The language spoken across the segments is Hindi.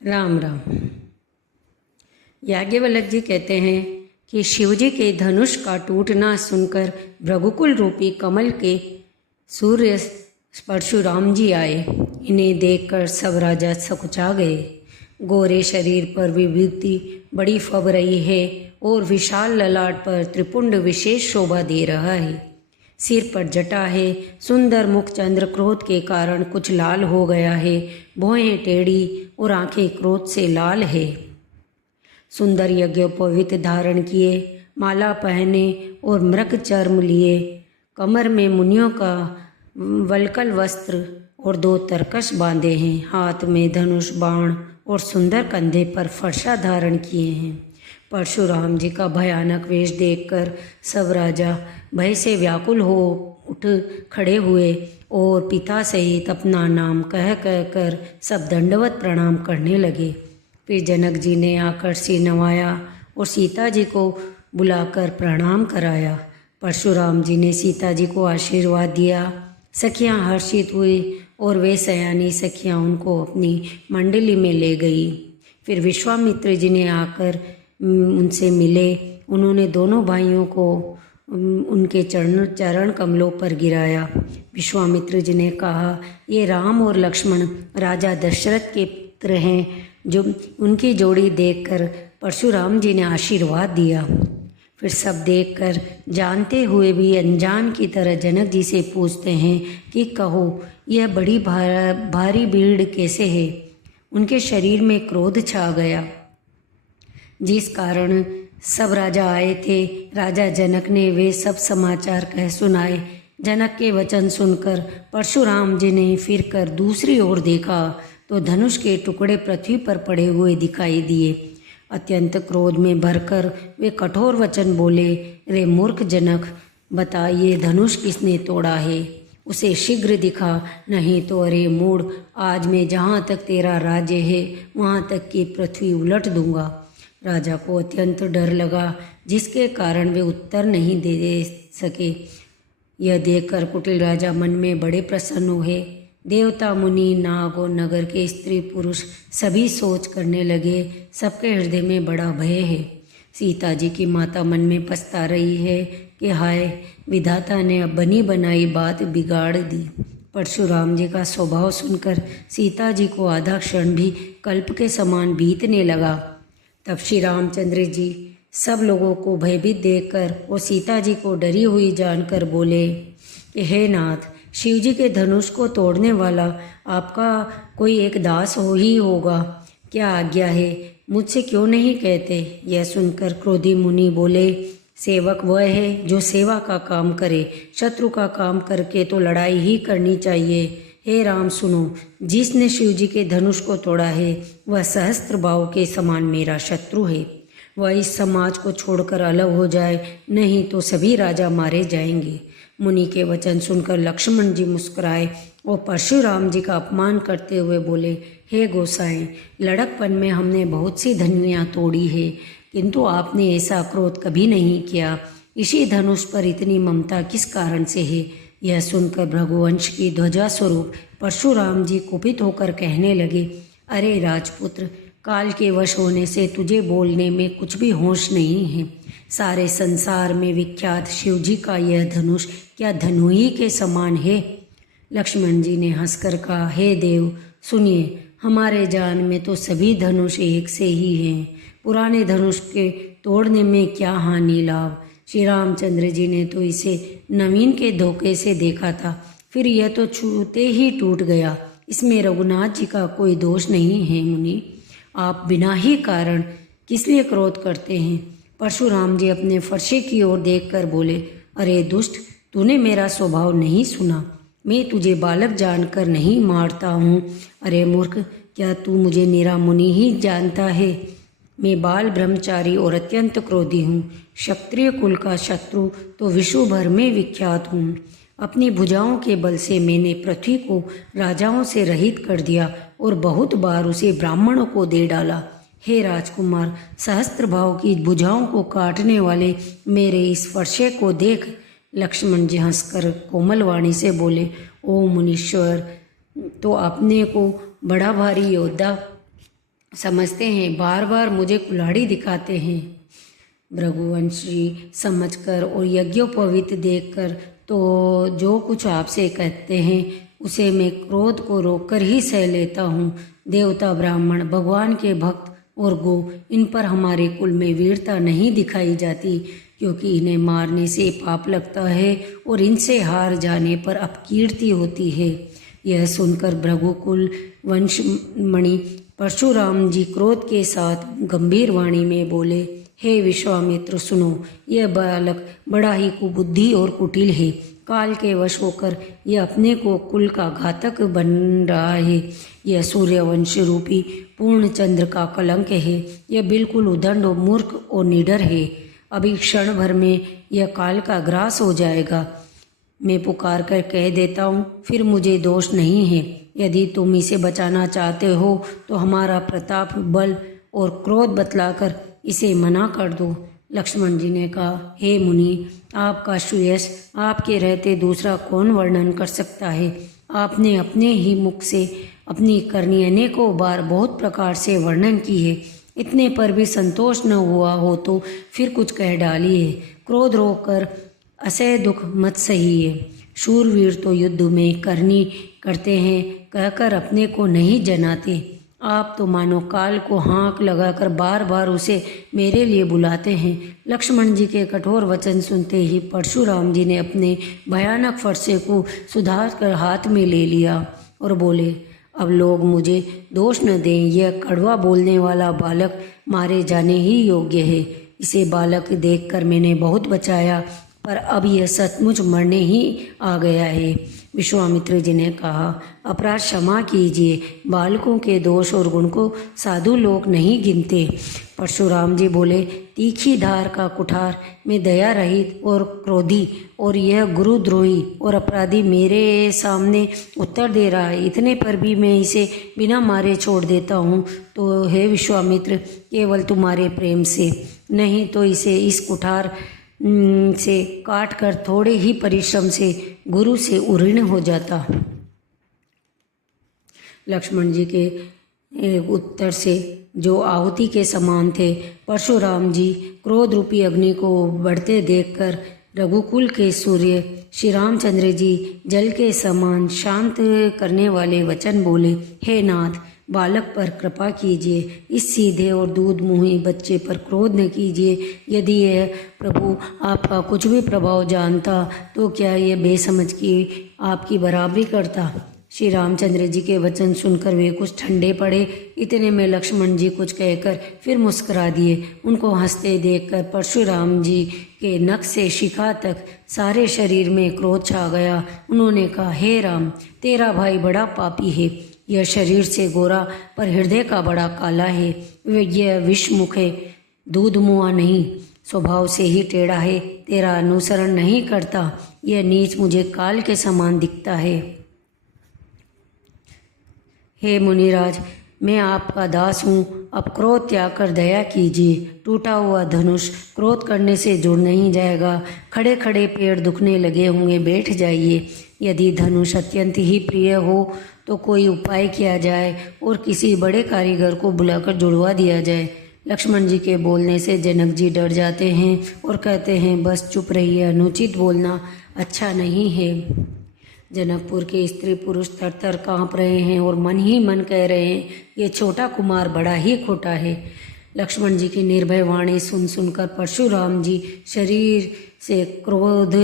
राम राम। याज्ञवल्क्य जी कहते हैं कि शिवजी के धनुष का टूटना सुनकर भृगुकुल रूपी कमल के सूर्य परशुराम जी आए। इन्हें देखकर सब राजा सकुचा गए। गोरे शरीर पर विभूति बड़ी फब रही है और विशाल ललाट पर त्रिपुंड विशेष शोभा दे रहा है। सिर पर जटा है, सुंदर मुख चंद्र क्रोध के कारण कुछ लाल हो गया है। भौहें टेढ़ी और आंखें क्रोध से लाल है। सुंदर यज्ञोपवीत धारण किए, माला पहने और मृग चर्म लिए, कमर में मुनियों का वल्कल वस्त्र और 2 तरकश बांधे हैं। हाथ में धनुष बाण और सुंदर कंधे पर फरसा धारण किए हैं। परशुराम जी का भयानक वेश देखकर सब राजा भय से व्याकुल हो उठ खड़े हुए और पिता सहित अपना नाम कह कर सब दंडवत प्रणाम करने लगे। फिर जनक जी ने आकर सिर नवाया और सीता जी को बुलाकर प्रणाम कराया। परशुराम जी ने सीता जी को आशीर्वाद दिया। सखियां हर्षित हुई और वे सयानी सखियां उनको अपनी मंडली में ले गई। फिर विश्वामित्र जी ने आकर उनसे मिले। उन्होंने दोनों भाइयों को उनके चरण कमलों पर गिराया। विश्वामित्र जी ने कहा, ये राम और लक्ष्मण राजा दशरथ के पुत्र हैं। जो उनकी जोड़ी देखकर परशुराम जी ने आशीर्वाद दिया। फिर सब देखकर जानते हुए भी अनजान की तरह जनक जी से पूछते हैं कि कहो, यह बड़ी भारी भीड़ कैसे है? उनके शरीर में क्रोध छा गया, जिस कारण सब राजा आए थे। राजा जनक ने वे सब समाचार कह सुनाए। जनक के वचन सुनकर परशुराम जी ने फिर कर दूसरी ओर देखा तो धनुष के टुकड़े पृथ्वी पर पड़े हुए दिखाई दिए। अत्यंत क्रोध में भरकर वे कठोर वचन बोले, रे मूर्ख जनक, बता ये धनुष किसने तोड़ा है? उसे शीघ्र दिखा, नहीं तो अरे मूढ़, आज मैं जहाँ तक तेरा राज्य है वहाँ तक की पृथ्वी उलट दूंगा। राजा को अत्यंत डर लगा, जिसके कारण वे उत्तर नहीं दे सके। यह देखकर कुटिल राजा मन में बड़े प्रसन्न हुए। देवता, मुनि, नाग और नगर के स्त्री पुरुष सभी सोच करने लगे, सबके हृदय में बड़ा भय है। सीता जी की माता मन में पछता रही है कि हाय, विधाता ने अब बनी बनाई बात बिगाड़ दी। परशुराम जी का स्वभाव सुनकर सीता जी को आधा क्षण भी कल्प के समान बीतने लगा। तब श्री रामचंद्र जी सब लोगों को भयभीत देखकर और सीता जी को डरी हुई जानकर बोले कि हे नाथ, शिवजी के धनुष को तोड़ने वाला आपका कोई एक दास हो ही होगा। क्या आज्ञा है? मुझसे क्यों नहीं कहते? यह सुनकर क्रोधी मुनि बोले, सेवक वह है जो सेवा का काम करे, शत्रु का काम करके तो लड़ाई ही करनी चाहिए। हे राम सुनो, जिसने शिवजी के धनुष को तोड़ा है वह सहस्त्र भाव के समान मेरा शत्रु है। वह इस समाज को छोड़कर अलग हो जाए, नहीं तो सभी राजा मारे जाएंगे। मुनि के वचन सुनकर लक्ष्मण जी मुस्कुराए और परशुराम जी का अपमान करते हुए बोले, हे गोसाएं, लड़कपन में हमने बहुत सी धनुइयाँ तोड़ी है, किंतु आपने ऐसा क्रोध कभी नहीं किया। इसी धनुष पर इतनी ममता किस कारण से है? यह सुनकर भृगुवंश की ध्वजा स्वरूप परशुराम जी कुपित होकर कहने लगे, अरे राजपुत्र, काल के वश होने से तुझे बोलने में कुछ भी होश नहीं है। सारे संसार में विख्यात शिवजी का यह धनुष क्या धनुई के समान है? लक्ष्मण जी ने हंसकर कहा, हे देव सुनिए, हमारे जान में तो सभी धनुष एक से ही हैं। पुराने धनुष के तोड़ने में क्या हानि लाभ? श्री रामचंद्र जी ने तो इसे नवीन के धोखे से देखा था, फिर यह तो छूते ही टूट गया। इसमें रघुनाथ जी का कोई दोष नहीं है। मुनि, आप बिना ही कारण किस लिए क्रोध करते हैं? परशुराम जी अपने फरसे की ओर देखकर बोले, अरे दुष्ट, तूने मेरा स्वभाव नहीं सुना। मैं तुझे बालक जानकर नहीं मारता हूँ। अरे मूर्ख, क्या तू मुझे निरा मुनि ही जानता है? मैं बाल ब्रह्मचारी और अत्यंत क्रोधी हूँ। क्षत्रिय कुल का शत्रु तो विश्व भर में विख्यात हूँ। अपनी भुजाओं के बल से मैंने पृथ्वी को राजाओं से रहित कर दिया और बहुत बार उसे ब्राह्मणों को दे डाला। हे राजकुमार, सहस्त्र भाव की भुजाओं को काटने वाले मेरे इस फरसे को देख। लक्ष्मण जी हंसकर कोमल वाणी से बोले, ओ मुनीश्वर, तो अपने को बड़ा भारी योद्धा समझते हैं, बार बार मुझे कुल्हाड़ी दिखाते हैं। भृगुवंशी समझकर और यज्ञोपवीत देखकर तो जो कुछ आपसे कहते हैं उसे मैं क्रोध को रोककर ही सह लेता हूँ। देवता, ब्राह्मण, भगवान के भक्त और गो, इन पर हमारे कुल में वीरता नहीं दिखाई जाती, क्योंकि इन्हें मारने से पाप लगता है और इनसे हार जाने पर अपकीर्ति होती है। यह सुनकर भृगुकुल वंशमणि परशुराम जी क्रोध के साथ गंभीर वाणी में बोले, हे विश्वामित्र, सुनो, यह बालक बड़ा ही कुबुद्धि और कुटिल है। काल के वश होकर यह अपने को कुल का घातक बन रहा है। यह सूर्यवंश रूपी पूर्ण चंद्र का कलंक है। यह बिल्कुल उदंड और मूर्ख और निडर है। अभी क्षण भर में यह काल का ग्रास हो जाएगा। मैं पुकार कर कह देता हूँ, फिर मुझे दोष नहीं है। यदि तुम इसे बचाना चाहते हो तो हमारा प्रताप, बल और क्रोध बतलाकर इसे मना कर दो। लक्ष्मण जी ने कहा, हे मुनि, आपका सुयश आपके रहते दूसरा कौन वर्णन कर सकता है। आपने अपने ही मुख से अपनी करनी अनेकों बार बहुत प्रकार से वर्णन की है। इतने पर भी संतोष न हुआ हो तो फिर कुछ कह डालिए। क्रोध रोककर असह्य दुख मत सहिए। शूरवीर तो युद्ध में करनी करते हैं कहकर अपने को नहीं जनाते। आप तो मानो काल को हाँक लगाकर बार बार उसे मेरे लिए बुलाते हैं। लक्ष्मण जी के कठोर वचन सुनते ही परशुराम जी ने अपने भयानक फरसे को सुधार कर हाथ में ले लिया और बोले, अब लोग मुझे दोष न दें। यह कड़वा बोलने वाला बालक मारे जाने ही योग्य है। इसे बालक देखकर मैंने बहुत बचाया, पर अब यह सचमुच मरने ही आ गया है। विश्वामित्र जी ने कहा, अपराध क्षमा कीजिए। बालकों के दोष और गुण को साधु लोग नहीं गिनते। परशुराम जी बोले, तीखी धार का कुठार में दया रहित और क्रोधी और यह गुरुद्रोही और अपराधी मेरे सामने उत्तर दे रहा है। इतने पर भी मैं इसे बिना मारे छोड़ देता हूँ तो हे विश्वामित्र, केवल तुम्हारे प्रेम से, नहीं तो इसे इस कुठार से काट कर थोड़े ही परिश्रम से गुरु से उऋण हो जाता। लक्ष्मण जी के उत्तर से जो आहुति के समान थे, परशुराम जी क्रोध रूपी अग्नि को बढ़ते देखकर रघुकुल के सूर्य श्री रामचंद्र जी जल के समान शांत करने वाले वचन बोले, हे नाथ, बालक पर कृपा कीजिए। इस सीधे और दूध मुँही बच्चे पर क्रोध न कीजिए। यदि यह प्रभु आपका कुछ भी प्रभाव जानता तो क्या यह बेसमझ की आपकी बराबरी करता। श्री रामचंद्र जी के वचन सुनकर वे कुछ ठंडे पड़े। इतने में लक्ष्मण जी कुछ कहकर फिर मुस्कुरा दिए। उनको हंसते देखकर परशुराम जी के नख से शिखा तक सारे शरीर में क्रोध छा गया। उन्होंने कहा, हे राम, तेरा भाई बड़ा पापी है। यह शरीर से गोरा पर हृदय का बड़ा काला है। यह विषमुख है, दूध मुआ नहीं, स्वभाव से ही टेढ़ा है, तेरा अनुसरण नहीं करता। यह नीच मुझे काल के समान दिखता है। हे मुनिराज, मैं आपका दास हूँ। अब क्रोध त्याग कर दया कीजिए। टूटा हुआ धनुष क्रोध करने से जुड़ नहीं जाएगा। खड़े खड़े पेड़ दुखने लगे होंगे, बैठ जाइए। यदि धनुष अत्यंत ही प्रिय हो तो कोई उपाय किया जाए और किसी बड़े कारीगर को बुलाकर जुड़वा दिया जाए। लक्ष्मण जी के बोलने से जनक जी डर जाते हैं और कहते हैं, बस चुप रहिए, अनुचित बोलना अच्छा नहीं है। जनकपुर के स्त्री पुरुष थर थर काँप रहे हैं और मन ही मन कह रहे हैं, ये छोटा कुमार बड़ा ही खोटा है। लक्ष्मण जी की निर्भय वाणी सुन सुनकर परशुराम जी शरीर से क्रोध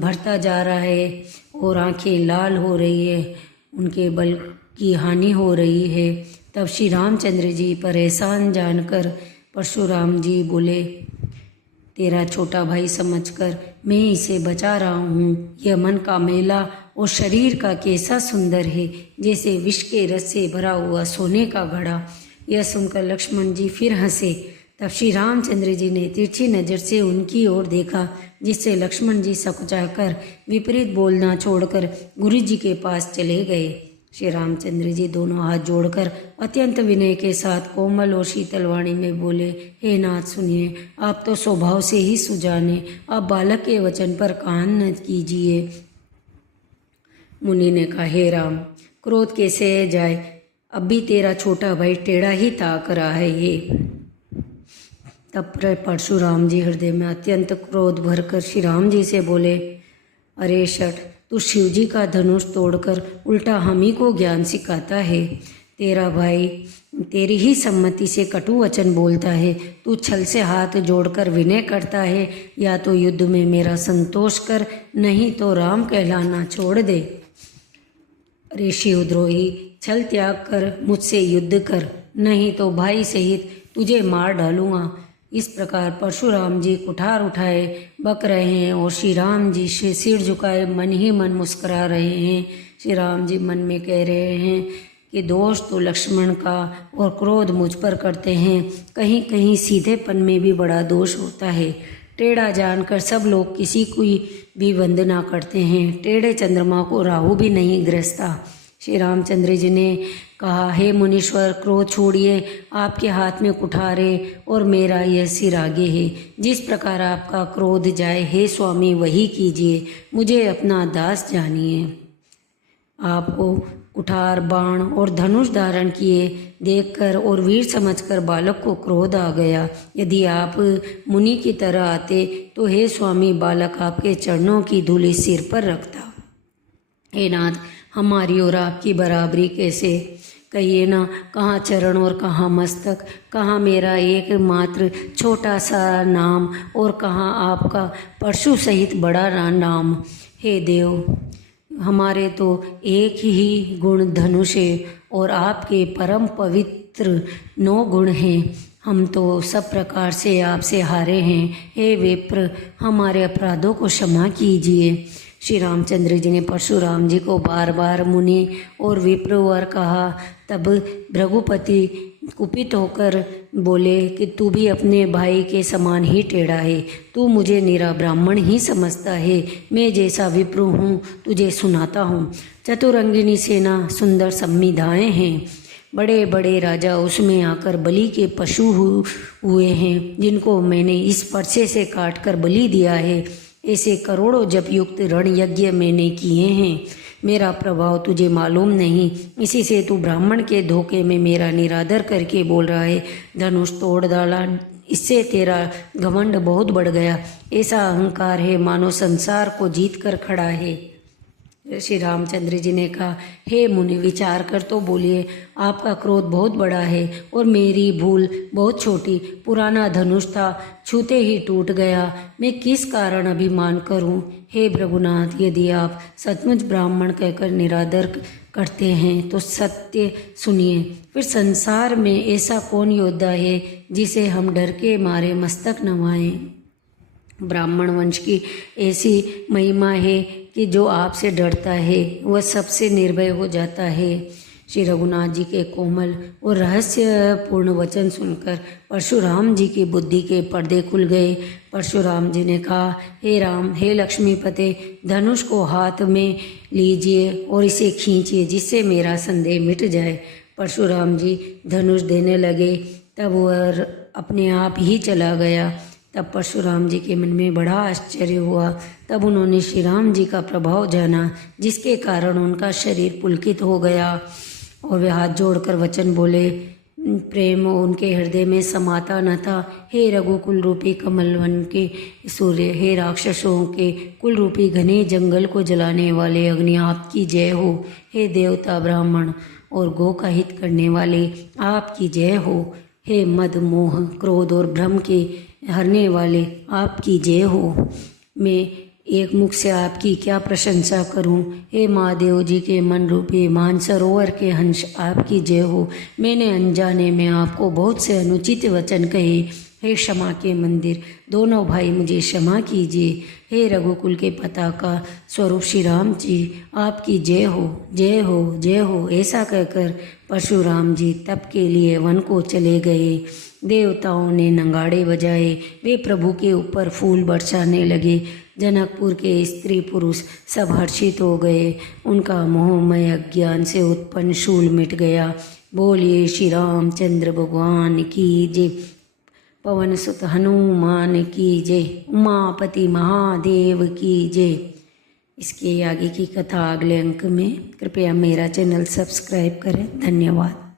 भरता जा रहा है और आंखें लाल हो रही है, उनके बल की हानि हो रही है। तब श्री रामचंद्र जी पर एहसान जानकर परशुराम जी बोले, तेरा छोटा भाई समझकर मैं इसे बचा रहा हूँ। यह मन का मेला और शरीर का कैसा सुंदर है, जैसे विष के रस से भरा हुआ सोने का घड़ा। यह सुनकर लक्ष्मण जी फिर हंसे। तब श्री रामचंद्र जी ने तिरछी नज़र से उनकी ओर देखा, जिससे लक्ष्मण जी सकुचाकर विपरीत बोलना छोड़कर गुरु जी के पास चले गए। श्री रामचंद्र जी दोनों हाथ जोड़कर अत्यंत विनय के साथ कोमल और शीतल वाणी में बोले, हे नाथ सुनिए, आप तो स्वभाव से ही सुजाने, आप बालक के वचन पर कान न कीजिए। मुनि ने कहा, हे राम, क्रोध कैसे जाए, अब भी तेरा छोटा भाई टेढ़ा ही ताक रहा है ये। तब परशुराम जी हृदय में अत्यंत क्रोध भरकर श्री राम जी से बोले, अरे शठ, तू शिव जी का धनुष तोड़कर उल्टा हम ही को ज्ञान सिखाता है। तेरा भाई तेरी ही सम्मति से कटु वचन बोलता है। तू छल से हाथ जोड़कर विनय करता है, या तो युद्ध में मेरा संतोष कर, नहीं तो राम कहलाना छोड़ दे। अरे शिवद्रोही, छल त्याग कर मुझसे युद्ध कर, नहीं तो भाई सहित तुझे मार डालूंगा। इस प्रकार परशुराम जी कुठार उठाए बक रहे हैं और श्री राम जी से सिर झुकाए मन ही मन मुस्करा रहे हैं। श्री राम जी मन में कह रहे हैं कि दोष तो लक्ष्मण का और क्रोध मुझ पर करते हैं। कहीं कहीं सीधेपन में भी बड़ा दोष होता है। टेढ़ा जानकर सब लोग किसी की भी वंदना करते हैं। टेढ़े चंद्रमा को राहु भी नहीं ग्रसता। श्री रामचंद्र जी ने कहा, हे मुनीश्वर, क्रोध छोड़िए। आपके हाथ में कुठार है और मेरा यह सिर आगे है। जिस प्रकार आपका क्रोध जाए, हे स्वामी, वही कीजिए। मुझे अपना दास जानिए। आपको कुठार, बाण और धनुष धारण किए देखकर और वीर समझकर बालक को क्रोध आ गया। यदि आप मुनि की तरह आते तो हे स्वामी, बालक आपके चरणों की धूल सिर पर रखता। हे नाथ, हमारी और आपकी बराबरी कैसे? कहिए ना, कहाँ चरण और कहाँ मस्तक, कहाँ मेरा एकमात्र छोटा सा नाम और कहाँ आपका परशु सहित बड़ा नाम। हे देव, हमारे तो एक ही गुण धनुष है और आपके परम पवित्र 9 गुण हैं। हम तो सब प्रकार से आपसे हारे हैं। हे विप्र, हमारे अपराधों को क्षमा कीजिए। श्री रामचंद्र जी ने परशुराम जी को बार बार मुनि और विप्रवर कहा। तब भृगुपति कुपित होकर बोले कि तू भी अपने भाई के समान ही टेढ़ा है। तू मुझे निरा ब्राह्मण ही समझता है। मैं जैसा विप्र हूँ तुझे सुनाता हूँ। चतुरंगिनी सेना, सुंदर संविधाएँ हैं। बड़े बड़े राजा उसमें आकर बलि के पशु हुए हैं, जिनको मैंने इस पर्चे से काट कर बलि दिया है। ऐसे करोड़ों जप युक्त रण यज्ञ मैंने किए हैं। मेरा प्रभाव तुझे मालूम नहीं, इसी से तू ब्राह्मण के धोखे में मेरा निरादर करके बोल रहा है। धनुष तोड़ डाला, इससे तेरा घमंड बहुत बढ़ गया। ऐसा अहंकार है मानो संसार को जीत कर खड़ा है। श्री रामचंद्र जी ने कहा, हे मुनि, विचार कर तो बोलिए। आपका क्रोध बहुत बड़ा है और मेरी भूल बहुत छोटी। पुराना धनुष था, छूते ही टूट गया। मैं किस कारण अभिमान करूं? हे भृगुनाथ, यदि आप सचमुच ब्राह्मण कहकर निरादर करते हैं तो सत्य सुनिए। फिर संसार में ऐसा कौन योद्धा है जिसे हम डर के मारे मस्तक नवाएं? ब्राह्मण वंश की ऐसी महिमा है कि जो आपसे डरता है वह सबसे निर्भय हो जाता है। श्री रघुनाथ जी के कोमल और रहस्यपूर्ण वचन सुनकर परशुराम जी की बुद्धि के पर्दे खुल गए। परशुराम जी ने कहा, हे राम, हे लक्ष्मीपते, धनुष को हाथ में लीजिए और इसे खींचिए, जिससे मेरा संदेह मिट जाए। परशुराम जी धनुष देने लगे, तब वह अपने आप ही चला गया। तब परशुराम जी के मन में बड़ा आश्चर्य हुआ। तब उन्होंने श्री राम जी का प्रभाव जाना, जिसके कारण उनका शरीर पुलकित हो गया और वे हाथ जोड़कर वचन बोले। प्रेम उनके हृदय में समाता न था। हे रघुकुल रूपी कमल वन के सूर्य, हे राक्षसों के कुल रूपी घने जंगल को जलाने वाले अग्नि, आपकी जय हो। हे देवता, ब्राह्मण और गो का हित करने वाले, आपकी जय हो। हे मद, मोह, क्रोध और भ्रम के हरने वाले, आपकी जय हो। मैं एक मुख से आपकी क्या प्रशंसा करूं। हे महादेव जी के मन रूपी मानसरोवर के हंस, आपकी जय हो। मैंने अनजाने में आपको बहुत से अनुचित वचन कहे। हे क्षमा के मंदिर, दोनों भाई, मुझे क्षमा कीजिए। हे रघुकुल के पताका स्वरूप श्री राम जी, आपकी जय हो, जय हो, जय हो। ऐसा कहकर परशुराम जी तप के लिए वन को चले गए। देवताओं ने नगाड़े बजाए, वे प्रभु के ऊपर फूल बरसाने लगे। जनकपुर के स्त्री पुरुष सब हर्षित हो गए। उनका मोहमय अज्ञान से उत्पन्न शूल मिट गया। बोलिए श्री रामचंद्र भगवान की जय। पवन सुत हनुमान की जय। उमापति महादेव की जय। इसके आगे की कथा अगले अंक में। कृपया मेरा चैनल सब्सक्राइब करें। धन्यवाद।